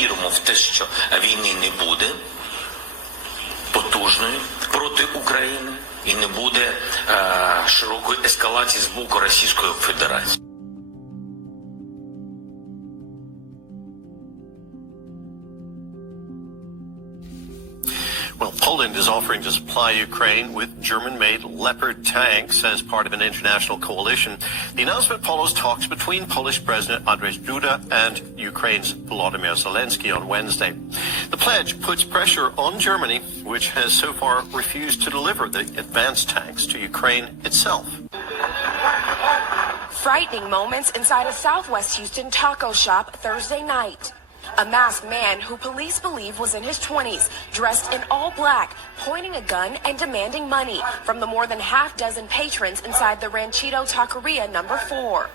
віримо в те, що війни не буде потужної проти України і не буде широкої ескалації з боку Російської Федерації. Well, Poland is offering to supply Ukraine with German-made Leopard tanks as part of an international coalition. The announcement follows talks between Polish President Andrzej Duda and Ukraine's Volodymyr Zelensky on Wednesday. The pledge puts pressure on Germany, which has so far refused to deliver the advanced tanks to Ukraine itself. Frightening moments inside a Southwest Houston taco shop Thursday night. A masked man who police believe was in his 20s, dressed in all black, pointing a gun and demanding money from the more than half dozen patrons inside the Ranchito Taqueria number 4.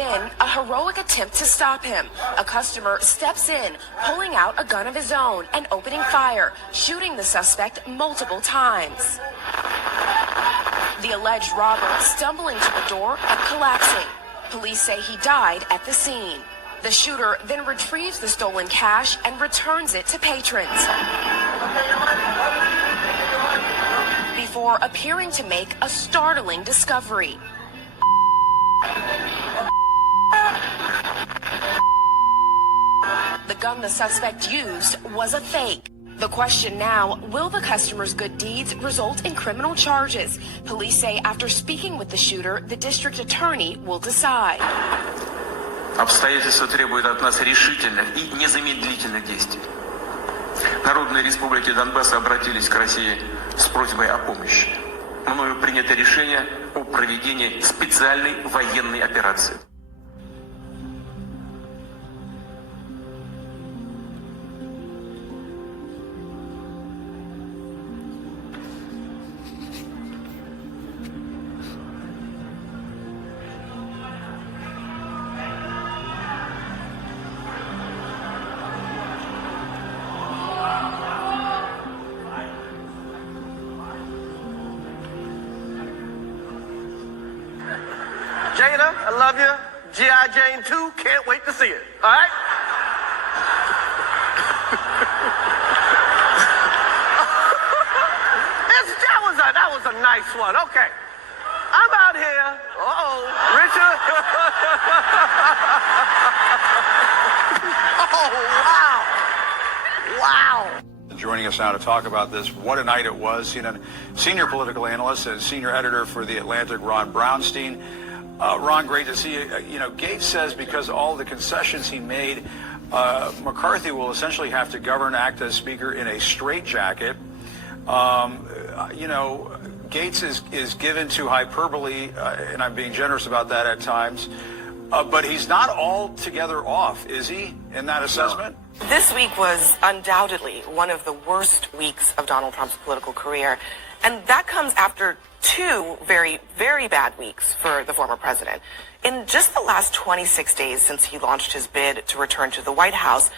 Then, a heroic attempt to stop him. A customer steps in, pulling out a gun of his own and opening fire, shooting the suspect multiple times. The alleged robber stumbling to the door and collapsing. Police say he died at the scene. The shooter then retrieves the stolen cash and returns it to patrons before appearing to make a startling discovery. The gun the suspect used was a fake. The question now, will the customer's good deeds result in criminal charges? Police say after speaking with the shooter, the district attorney will decide. Обстоятельства требуют от нас решительных и незамедлительных действий. Народные республики Донбасса обратились к России с просьбой о помощи. Мною принято решение о проведении специальной военной операции. Jada, I love you. G.I. Jane 2, can't wait to see it. All right? that was a nice one. Okay. I'm out here. Uh-oh. Richard. Oh, wow. Wow. Joining us now to talk about this, what a night it was. Senior political analyst and senior editor for The Atlantic, Ron Brownstein. Ron, great to see you. Gates says because all the concessions he made, McCarthy will essentially have to govern, act as speaker in a straitjacket. Gates is given to hyperbole, and I'm being generous about that at times. But he's not altogether off, is he, in that assessment? This week was undoubtedly one of the worst weeks of Donald Trump's political career. And that comes after two very, very bad weeks for the former president. In just the last 26 days since he launched his bid to return to the White House,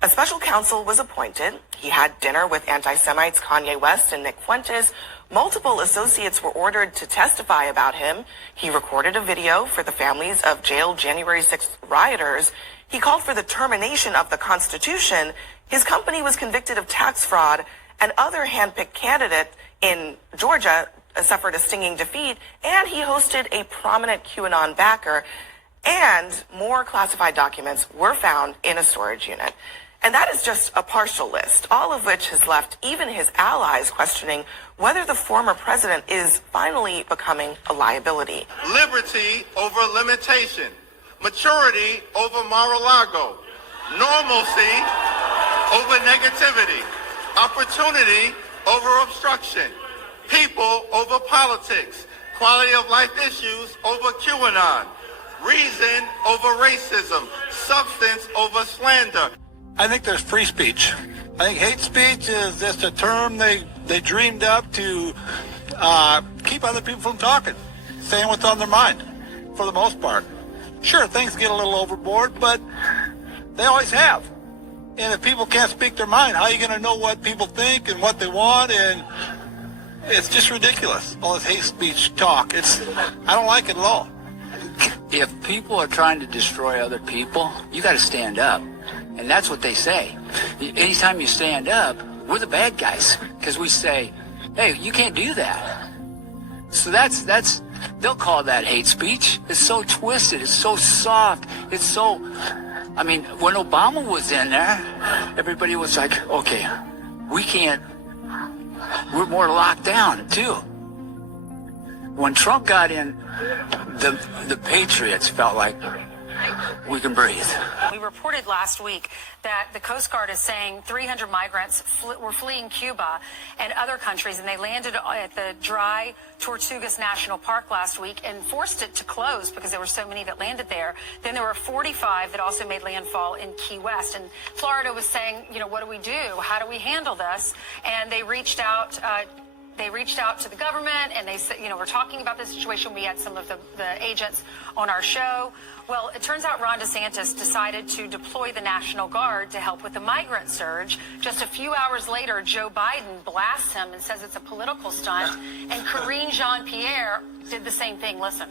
a special counsel was appointed. He had dinner with anti-Semites Kanye West and Nick Fuentes. Multiple associates were ordered to testify about him. He recorded a video for the families of jailed January 6th rioters. He called for the termination of the Constitution. His company was convicted of tax fraud. And other handpicked candidate in Georgia suffered a stinging defeat. And he hosted a prominent QAnon backer. And more classified documents were found in a storage unit. And that is just a partial list, all of which has left even his allies questioning whether the former president is finally becoming a liability. Liberty over limitation, maturity over Mar-a-Lago, normalcy over negativity, opportunity over obstruction, people over politics, quality of life issues over QAnon, reason over racism, substance over slander. I think there's free speech. I think hate speech is just a term they dreamed up to keep other people from talking, saying what's on their mind, for the most part. Sure, things get a little overboard, but they always have. And if people can't speak their mind, how are you going to know what people think and what they want? And it's just ridiculous, all this hate speech talk. I don't like it at all. If people are trying to destroy other people, you got to stand up. And that's what they say. Anytime you stand up, we're the bad guys. Because we say, hey, you can't do that. So that's they'll call that hate speech. It's so twisted. It's so soft. It's so, I mean, when Obama was in there, everybody was like, okay, we're more locked down too. When Trump got in, the patriots felt like we can breathe. We reported last week that the Coast Guard is saying 300 migrants were fleeing Cuba and other countries, and they landed at the dry Tortugas National Park last week and forced it to close because there were so many that landed there. Then there were 45 that also made landfall in Key West. And Florida was saying, you know, what do we do? How do we handle this? And they reached out to the government, and they said, you know, we're talking about this situation. We had some of the agents on our show. Well, it turns out Ron DeSantis decided to deploy the National Guard to help with the migrant surge. Just a few hours later, Joe Biden blasts him and says it's a political stunt. And Karine Jean-Pierre did the same thing. Listen.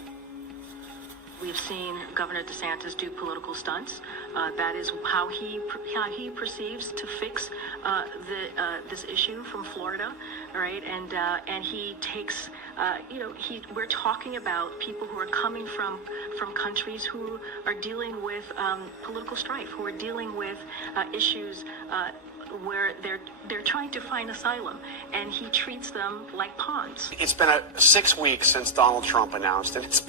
We've seen Governor DeSantis do political stunts. That is how he perceives to fix this issue from Florida, right? And he takes, we're talking about people who are coming from countries who are dealing with political strife, who are dealing with issues where they're trying to find asylum, and he treats them like pawns. It's been 6 weeks since Donald Trump announced, and it's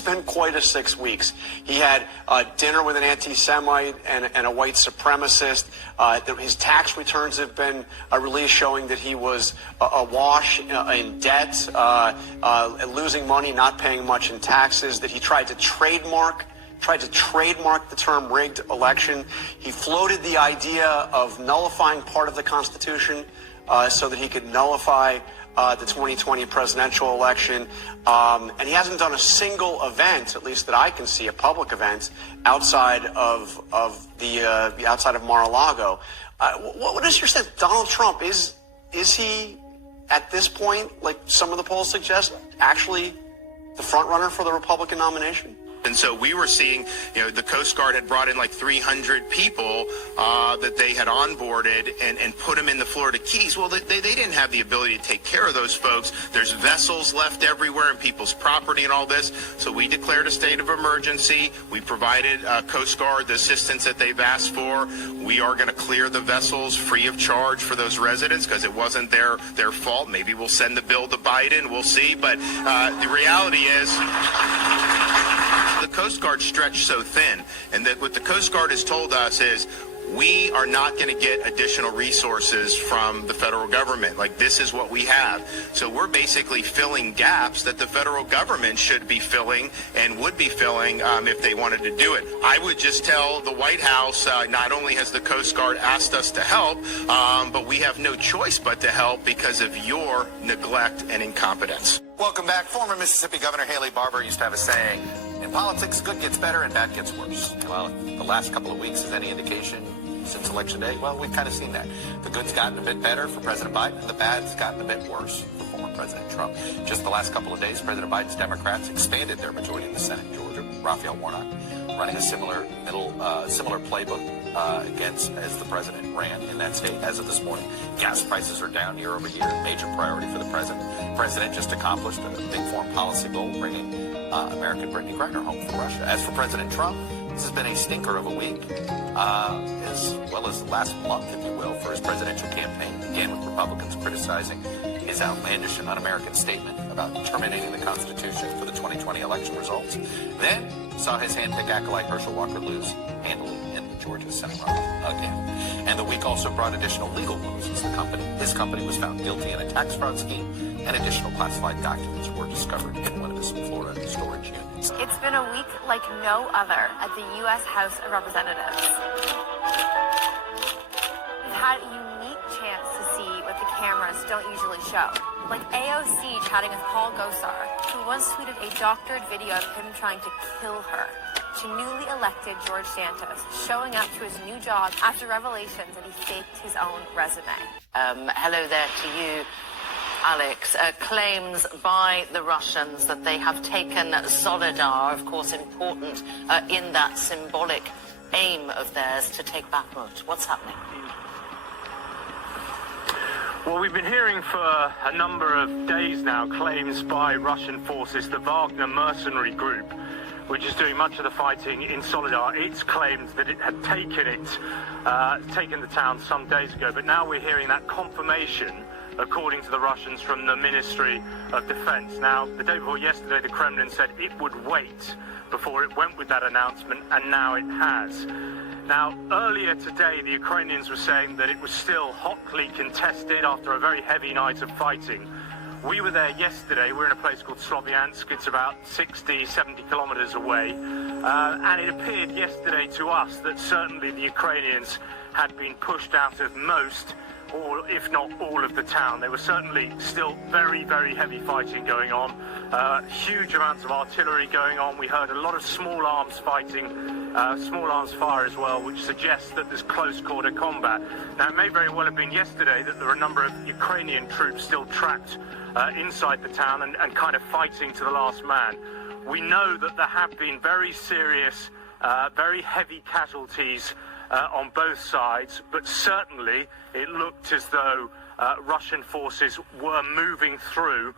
been quite a 6 weeks. He had dinner with an anti-Semite and a white supremacist. His tax returns have been released showing that he was awash in debt, losing money, not paying much in taxes, that he tried to trademark the term rigged election. He floated the idea of nullifying part of the Constitution so that he could nullify the 2020 presidential election. And he hasn't done a single event, at least that I can see, a public event, outside of Mar-a-Lago. What is your sense? Donald Trump, is he, at this point, like some of the polls suggest, actually the front runner for the Republican nomination? And so we were seeing, the Coast Guard had brought in like 300 people that they had onboarded and put them in the Florida Keys. Well, they didn't have the ability to take care of those folks. There's vessels left everywhere and people's property and all this. So we declared a state of emergency. We provided Coast Guard the assistance that they've asked for. We are going to clear the vessels free of charge for those residents because it wasn't their fault. Maybe we'll send the bill to Biden. We'll see. But the reality is, the Coast Guard stretched so thin, and that what the Coast Guard has told us is we are not going to get additional resources from the federal government. Like, this is what we have. So we're basically filling gaps that the federal government should be filling and would be filling if they wanted to do it. I would just tell the White House, not only has the Coast Guard asked us to help, but we have no choice but to help because of your neglect and incompetence. Welcome back. Former Mississippi Governor Haley Barbour used to have a saying, in politics, good gets better and bad gets worse. Well, the last couple of weeks is any indication since Election Day, well, we've kind of seen that. The good's gotten a bit better for President Biden, and the bad's gotten a bit worse for former President Trump. Just the last couple of days, President Biden's Democrats expanded their majority in the Senate in Georgia. Raphael Warnock running a similar playbook as the president ran in that state as of this morning. Gas prices are down year over year, major priority for the president. The president just accomplished a big foreign policy goal, bringing American Brittany Griner home from Russia. As for President Trump, this has been a stinker of a week, as well as the last month, if you will, for his presidential campaign. Began with Republicans criticizing his outlandish and un-American statement about terminating the Constitution for the 2020 election results. Then saw his handpicked acolyte Herschel Walker lose handily in the Georgia Senate runoff again. And the week also brought additional legal woes as his company was found guilty in a tax fraud scheme, and additional classified documents were discovered in one of his Florida storage units. It's been a week like no other at the U.S. House of Representatives. We've had a unique chance to see what the cameras don't usually show. Like AOC chatting with Paul Gosar, who once tweeted a doctored video of him trying to kill her, to newly elected George Santos showing up to his new job after revelations that he faked his own resume. Hello there to you, Alex. Claims by the Russians that they have taken Solidar, of course important in that symbolic aim of theirs to take Bakhmut. What's happening? Well, we've been hearing for a number of days now claims by Russian forces, the Wagner mercenary group, which is doing much of the fighting in Solidar. It's claimed that it had taken the town some days ago, but now we're hearing that confirmation, according to the Russians, from the Ministry of Defense. Now, the day before yesterday, the Kremlin said it would wait before it went with that announcement, and now it has. Now, earlier today, the Ukrainians were saying that it was still hotly contested after a very heavy night of fighting. We were there yesterday. We're in a place called Sloviansk. It's about 60, 70 kilometers away. And it appeared yesterday to us that certainly the Ukrainians had been pushed out of most, or if not all, of the town. There was certainly still very, very heavy fighting going on. Huge amounts of artillery going on. We heard a lot of small arms fighting, small arms fire as well, which suggests that there's close quarter combat. Now, it may very well have been yesterday that there were a number of Ukrainian troops still trapped inside the town and kind of fighting to the last man. We know that there have been very serious, very heavy casualties on both sides, but certainly it looked as though Russian forces were moving through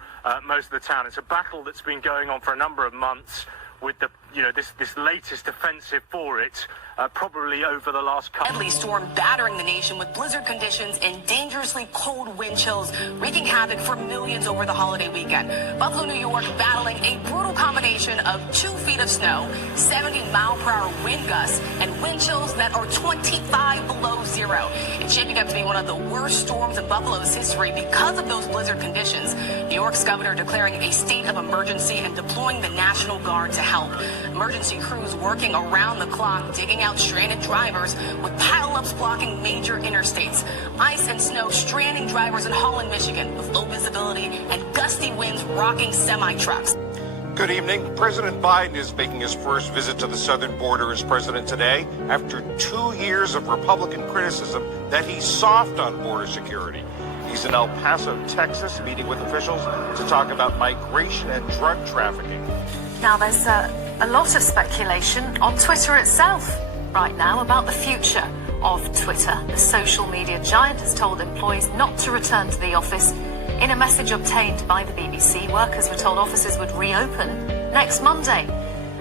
most of the town. It's a battle that's been going on for a number of months, with the this latest offensive for it probably over the last couple. Deadly storm battering the nation with blizzard conditions and dangerously cold wind chills wreaking havoc for millions over the holiday weekend. Buffalo, New York battling a brutal combination of 2 feet of snow, 70-mile-per-hour wind gusts, and wind chills that are 25 below zero. It's shaping up to be one of the worst storms in Buffalo's history because of those blizzard conditions. New York's governor declaring a state of emergency and deploying the National Guard to help. Emergency crews working around the clock, digging out stranded drivers with pile-ups blocking major interstates. Ice and snow stranding drivers in Holland, Michigan, with low visibility and gusty winds rocking semi-trucks. Good evening. President Biden is making his first visit to the southern border as president today after 2 years of Republican criticism that he's soft on border security. He's in El Paso, Texas, meeting with officials to talk about migration and drug trafficking. Now, there's a lot of speculation on Twitter itself right now about the future of Twitter. The social media giant has told employees not to return to the office. In a message obtained by the BBC, workers were told offices would reopen next Monday.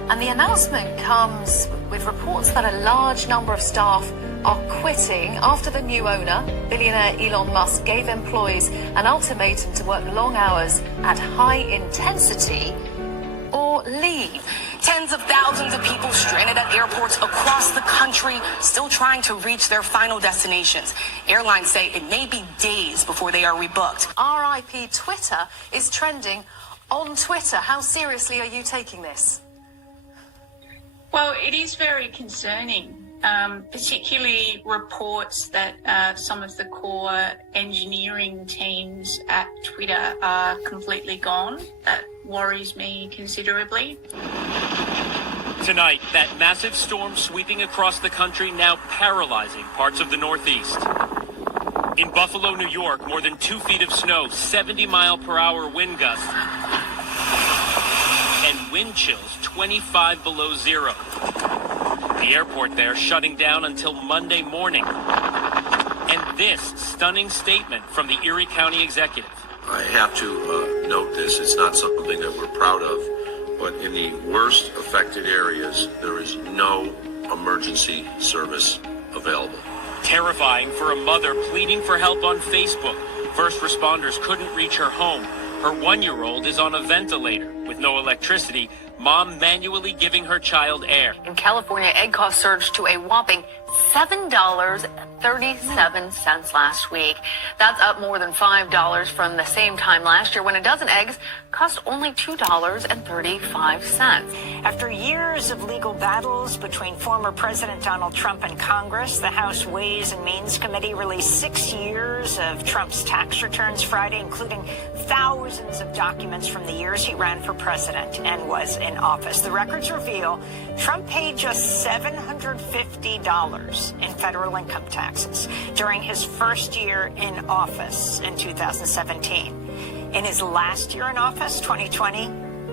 And the announcement comes with reports that a large number of staff are quitting after the new owner, billionaire Elon Musk, gave employees an ultimatum to work long hours at high intensity or leave. Tens of thousands of people stranded at airports across the country, still trying to reach their final destinations. Airlines say it may be days before they are rebooked. RIP Twitter is trending on Twitter. How seriously are you taking this? Well, it is very concerning, particularly reports that some of the core engineering teams at Twitter are completely gone. That worries me considerably. Tonight, that massive storm sweeping across the country, now paralyzing parts of the Northeast. In Buffalo, New York, more than 2 feet of snow, 70-mile-per-hour wind gusts, and wind chills 25 below zero. The airport there shutting down until Monday morning. And this stunning statement from the Erie County executive. I have to note this. It's not something that we're proud of, but in the worst affected areas, there is no emergency service available. Terrifying for a mother pleading for help on Facebook. First responders couldn't reach her home. Her 1-year-old is on a ventilator with no electricity. Mom manually giving her child air. In California, egg costs surged to a whopping $7.37 last week. That's up more than $5 from the same time last year when a dozen eggs cost only $2.35. After years of legal battles between former President Donald Trump and Congress, the House Ways and Means Committee released 6 years of Trump's tax returns Friday, including thousands of documents from the years he ran for president and was in office. The records reveal Trump paid just $750 in federal income taxes during his first year in office in 2017. In his last year in office, 2020,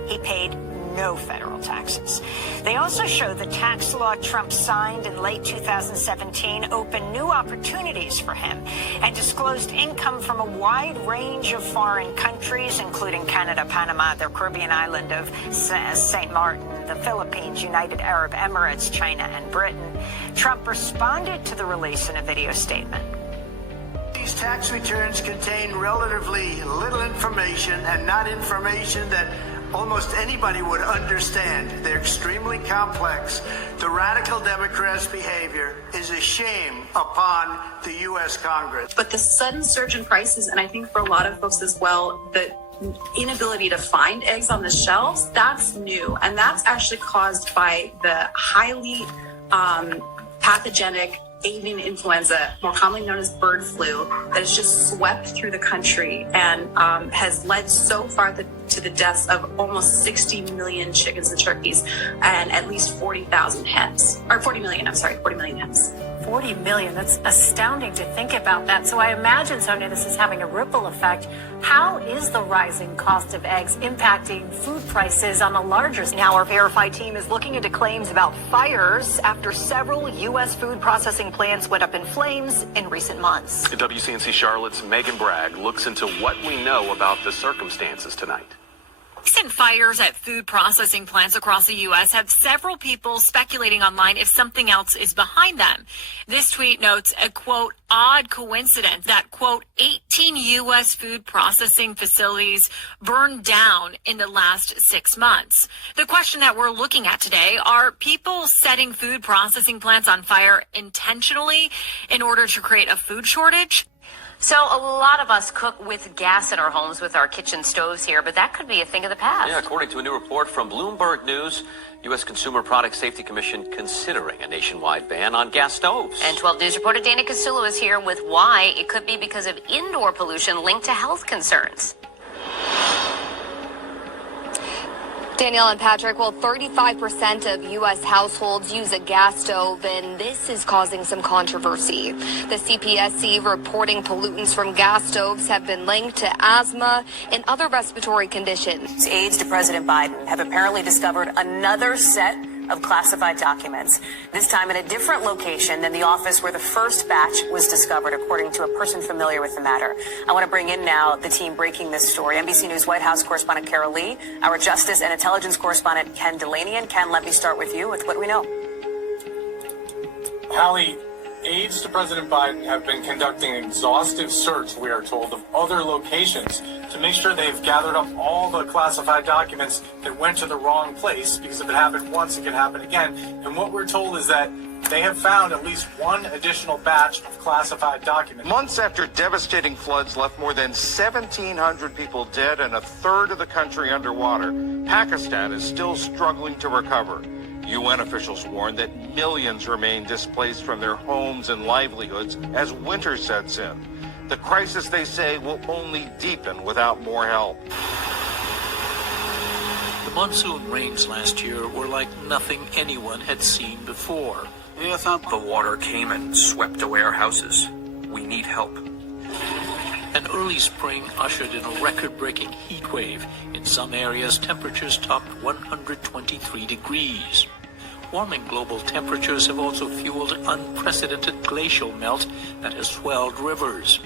he paid no federal taxes. They also show the tax law Trump signed in late 2017 opened new opportunities for him and disclosed income from a wide range of foreign countries, including Canada, Panama, the Caribbean island of St. Martin, the Philippines, United Arab Emirates, China, and Britain. Trump responded to the release in a video statement. These tax returns contain relatively little information and not information that almost anybody would understand. They're extremely complex. The radical Democrats' behavior is a shame upon the U.S. Congress. But the sudden surge in prices, and I think for a lot of folks as well, the inability to find eggs on the shelves, that's new. And that's actually caused by the highly pathogenic avian influenza, more commonly known as bird flu, that has just swept through the country and has led so far to the deaths of almost 60 million chickens and turkeys and at least 40,000 hens. Or 40 million hens. 40 million. That's astounding to think about that. So I imagine, Sonia, this is having a ripple effect. How is the rising cost of eggs impacting food prices on a larger scale? Now our verified team is looking into claims about fires after several U.S. food processing plants went up in flames in recent months. WCNC Charlotte's Megan Bragg looks into what we know about the circumstances tonight. Recent fires at food processing plants across the U.S. have several people speculating online if something else is behind them. This tweet notes a, quote, odd coincidence that, quote, 18 U.S. food processing facilities burned down in the last 6 months. The question that we're looking at today, are people setting food processing plants on fire intentionally in order to create a food shortage? So a lot of us cook with gas in our homes with our kitchen stoves here, but that could be a thing of the past. Yeah, according to a new report from Bloomberg News, U.S. Consumer Product Safety Commission considering a nationwide ban on gas stoves. And 12 News reporter Dana Castillo is here with why it could be because of indoor pollution linked to health concerns. Danielle and Patrick, well, 35% of U.S. households use a gas stove, and this is causing some controversy. The CPSC reporting pollutants from gas stoves have been linked to asthma and other respiratory conditions. Aides to President Biden have apparently discovered another set of classified documents, this time in a different location than the office where the first batch was discovered, according to a person familiar with the matter. I want to bring in now the team breaking this story. NBC News White House correspondent Carol Lee, our Justice and Intelligence correspondent Ken Delaney. And Ken, let me start with you with what we know. Hallie, aides to President Biden have been conducting an exhaustive search, we are told, of other locations to make sure they've gathered up all the classified documents that went to the wrong place, because if it happened once, it could happen again. And what we're told is that they have found at least one additional batch of classified documents. Months after devastating floods left more than 1,700 people dead and a third of the country underwater, Pakistan is still struggling to recover. UN officials warn that millions remain displaced from their homes and livelihoods as winter sets in. The crisis, they say, will only deepen without more help. The monsoon rains last year were like nothing anyone had seen before. The water came and swept away our houses. We need help. An early spring ushered in a record-breaking heat wave. In some areas, temperatures topped 123 degrees. Warming global temperatures have also fueled unprecedented glacial melt that has swelled rivers.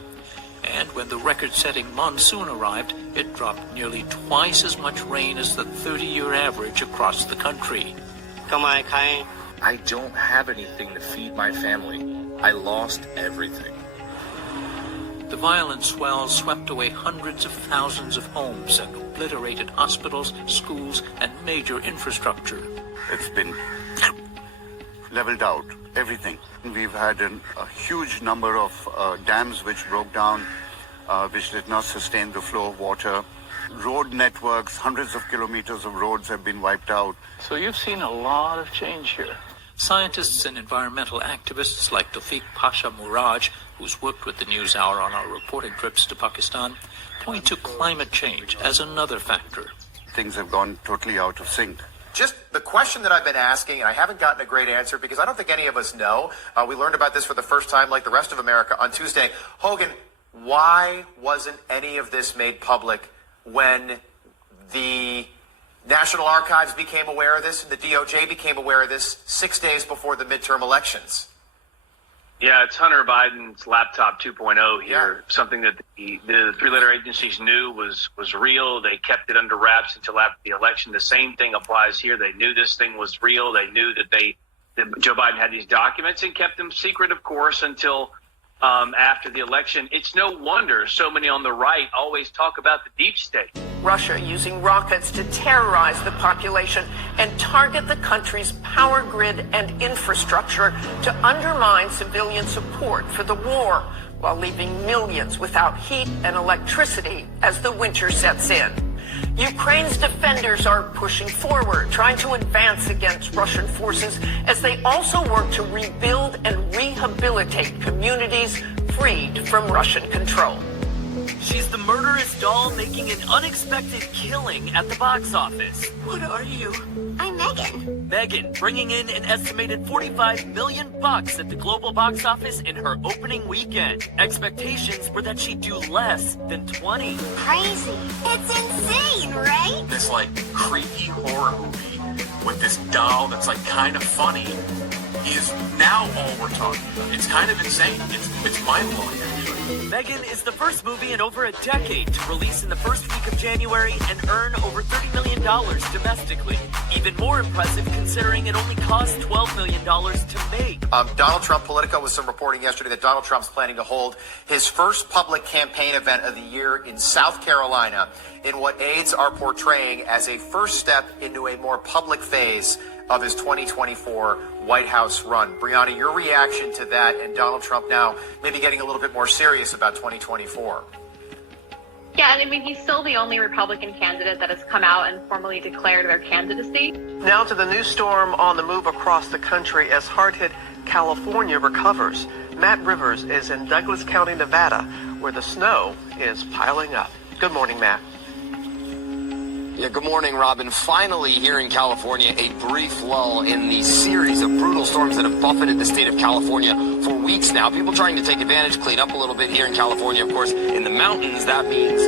And when the record-setting monsoon arrived, it dropped nearly twice as much rain as the 30-year average across the country. I don't have anything to feed my family. I lost everything. The violent swells swept away hundreds of thousands of homes and obliterated hospitals, schools, and major infrastructure. It's been leveled out, everything. We've had a huge number of dams which broke down, which did not sustain the flow of water. Road networks, hundreds of kilometers of roads have been wiped out. So you've seen a lot of change here. Scientists and environmental activists like Tawfiq Pasha Muraj, who's worked with the NewsHour on our reporting trips to Pakistan, point to climate change as another factor. Things have gone totally out of sync. Just the question that I've been asking, and I haven't gotten a great answer because I don't think any of us know. We learned about this for the first time, like the rest of America, on Tuesday. Hogan, why wasn't any of this made public when the National Archives became aware of this, and the DOJ became aware of this 6 days before the midterm elections. Yeah, it's Hunter Biden's laptop 2.0 here. Something that the three-letter agencies knew was real. They kept it under wraps until after the election. The same thing applies here. They knew this thing was real. They knew that Joe Biden had these documents and kept them secret, of course, until after the election. It's no wonder so many on the right always talk about the deep state. Russia using rockets to terrorize the population and target the country's power grid and infrastructure to undermine civilian support for the war, while leaving millions without heat and electricity as the winter sets in. Ukraine's defenders are pushing forward, trying to advance against Russian forces as they also work to rebuild and rehabilitate communities freed from Russian control. She's the murderous doll making an unexpected killing at the box office. What are you? I'm Megan. Megan bringing in an estimated $45 million at the global box office in her opening weekend. Expectations were that she'd do less than 20. Crazy. It's insane, right? This like creepy horror movie with this doll that's like kind of funny is now all we're talking about. It's kind of insane. It's mind-blowing, actually. Megan is the first movie in over a decade to release in the first week of January and earn over $30 million domestically. Even more impressive considering it only cost $12 million to make. Donald Trump, Politico, was some reporting yesterday that Donald Trump's planning to hold his first public campaign event of the year in South Carolina in what aides are portraying as a first step into a more public phase of his 2024 White House run. Brianna, your reaction to that and Donald Trump now maybe getting a little bit more serious about 2024? Yeah, and I mean, he's still the only Republican candidate that has come out and formally declared their candidacy. Now to the new storm on the move across the country as hard-hit California recovers. Matt Rivers is in Douglas County, Nevada, where the snow is piling up. Good morning, Matt. Yeah, good morning, Robin. Finally, here in California, a brief lull in the series of brutal storms that have buffeted the state of California for weeks now. People trying to take advantage, clean up a little bit here in California. Of course, in the mountains, that means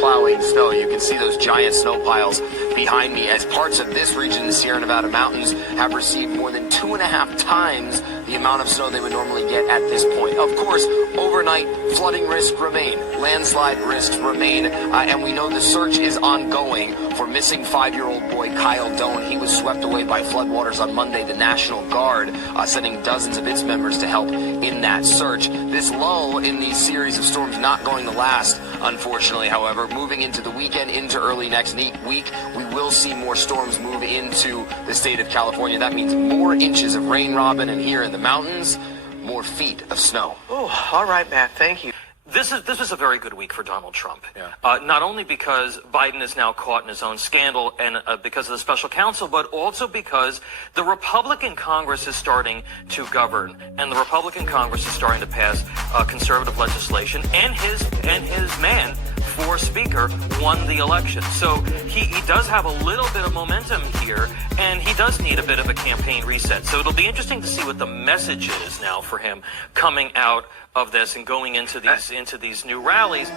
plowing snow. You can see those giant snow piles behind me as parts of this region, the Sierra Nevada mountains, have received more than 2.5 times the amount of snow they would normally get at this point. Of course, overnight flooding risks remain, landslide risks remain, and we know the search is ongoing for missing 5-year-old boy Kyle Doan. He was swept away by floodwaters on Monday. The National Guard sending dozens of its members to help in that search. This lull in these series of storms not going to last, unfortunately, however. Moving into the weekend, into early next week, we will see more storms move into the state of California. That means more inches of rain, Robin, and here in the mountains, more feet of snow. Oh, all right, Matt. Thank you. This was a very good week for Donald Trump. Not only because Biden is now caught in his own scandal and because of the special counsel, but also because the Republican Congress is starting to govern, and the Republican Congress is starting to pass conservative legislation, and his man for Speaker won the election. So he does have a little bit of momentum here, and he does need a bit of a campaign reset. So it'll be interesting to see what the message is now for him coming out of this and going into these new rallies.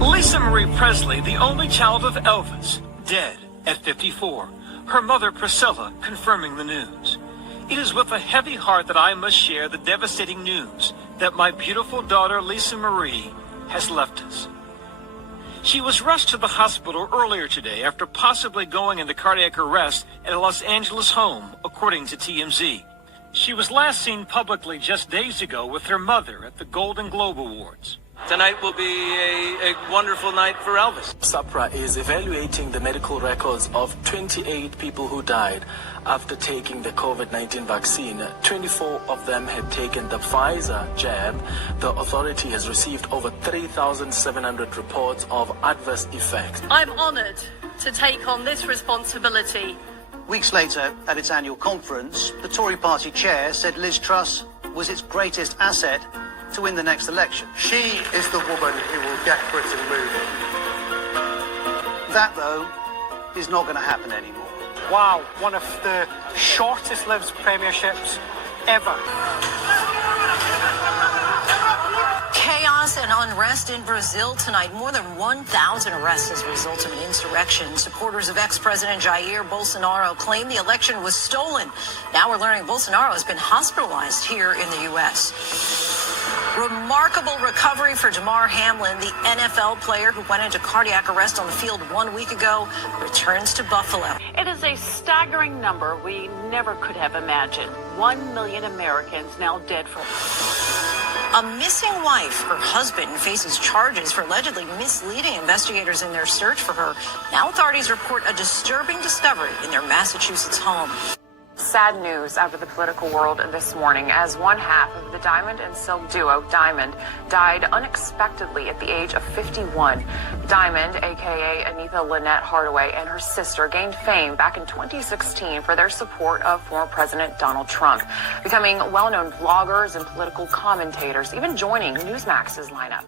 Lisa Marie Presley, the only child of Elvis, dead at 54. Her mother Priscilla confirming the news. It is with a heavy heart that I must share the devastating news that my beautiful daughter Lisa Marie has left us. She was rushed to the hospital earlier today after possibly going into cardiac arrest at a Los Angeles home, according to TMZ. She was last seen publicly just days ago with her mother at the Golden Globe Awards. Tonight will be a wonderful night for Elvis. SAPRA is evaluating the medical records of 28 people who died after taking the COVID-19 vaccine. 24 of them had taken the Pfizer jab. The authority has received over 3,700 reports of adverse effects. I'm honoured to take on this responsibility. Weeks later, at its annual conference, the Tory party chair said Liz Truss was its greatest asset to win the next election. She is the woman who will get Britain moving. That, though, is not going to happen anymore. Wow, one of the shortest lived premierships ever. and unrest in Brazil tonight. More than 1,000 arrests as a result of an insurrection. Supporters of ex-President Jair Bolsonaro claim the election was stolen. Now we're learning Bolsonaro has been hospitalized here in the U.S. Remarkable recovery for Damar Hamlin, the NFL player who went into cardiac arrest on the field 1 week ago, returns to Buffalo. It is a staggering number we never could have imagined. 1 million Americans now dead from A missing wife, her husband, faces charges for allegedly misleading investigators in their search for her. Now authorities report a disturbing discovery in their Massachusetts home. Sad news out of the political world this morning as one half of the Diamond and Silk duo, Diamond, died unexpectedly at the age of 51. Diamond, aka Anita Lynette Hardaway, and her sister gained fame back in 2016 for their support of former President Donald Trump, becoming well-known vloggers and political commentators, even joining Newsmax's lineup.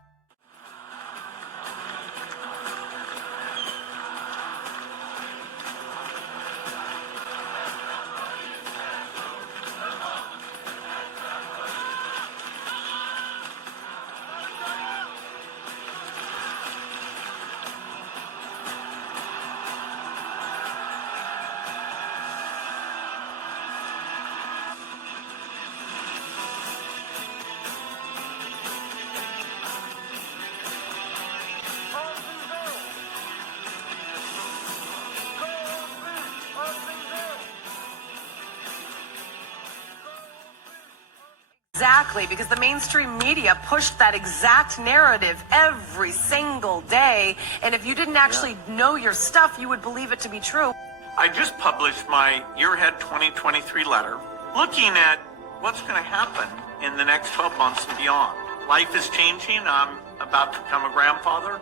Exactly, because the mainstream media pushed that exact narrative every single day. And if you didn't actually know your stuff, you would believe it to be true. I just published my Yearhead 2023 letter looking at what's going to happen in the next 12 months and beyond. Life is changing. I'm about to become a grandfather.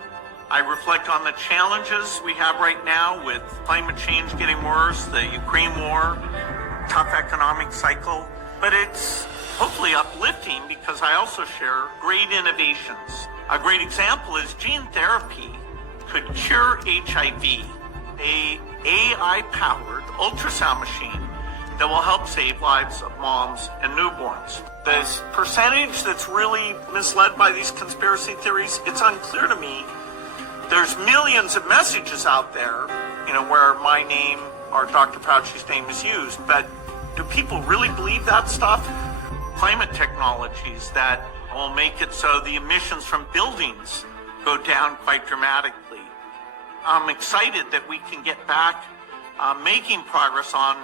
I reflect on the challenges we have right now with climate change getting worse, the Ukraine war, tough economic cycle. But it's hopefully uplifting because I also share great innovations. A great example is gene therapy could cure HIV, a AI-powered ultrasound machine that will help save lives of moms and newborns. This percentage that's really misled by these conspiracy theories, it's unclear to me. There's millions of messages out there, where my name or Dr. Fauci's name is used, but do people really believe that stuff? Climate technologies that will make it so the emissions from buildings go down quite dramatically. I'm excited that we can get back making progress on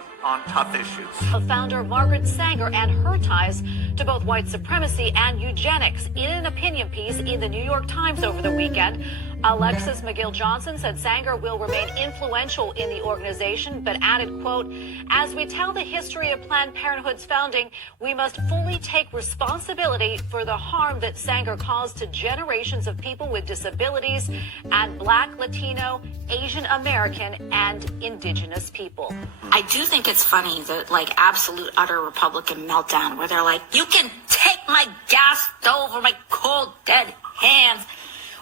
tough issues. Founder Margaret Sanger and her ties to both white supremacy and eugenics. In an opinion piece in the New York Times over the weekend, Alexis McGill-Johnson said Sanger will remain influential in the organization, but added, quote, "As we tell the history of Planned Parenthood's founding, we must fully take responsibility for the harm that Sanger caused to generations of people with disabilities and Black, Latino, Asian American, and Indigenous people." I do think it's funny, the absolute utter Republican meltdown where they're like, you can take my gas stove or my cold dead hands.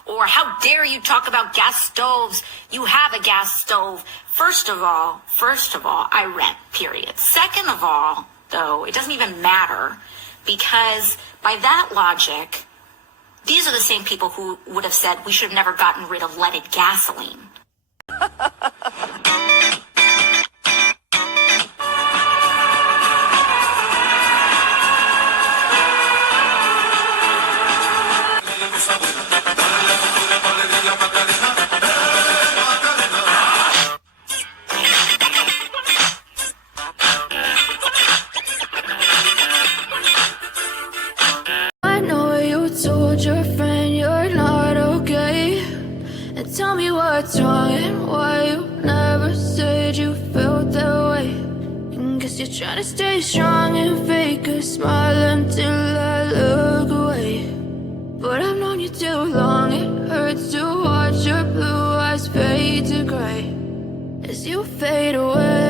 Or how dare you talk about gas stoves? You have a gas stove. First of all, I rent, period. Second of all, though, it doesn't even matter because by that logic, these are the same people who would have said we should have never gotten rid of leaded gasoline. I know you told your friend you're not okay, and tell me what's wrong and why you never said you felt that way. And guess you're trying to stay strong and fake a smile until I look away. But I've known you too long, it hurts to watch your blue eyes fade to gray as you fade away.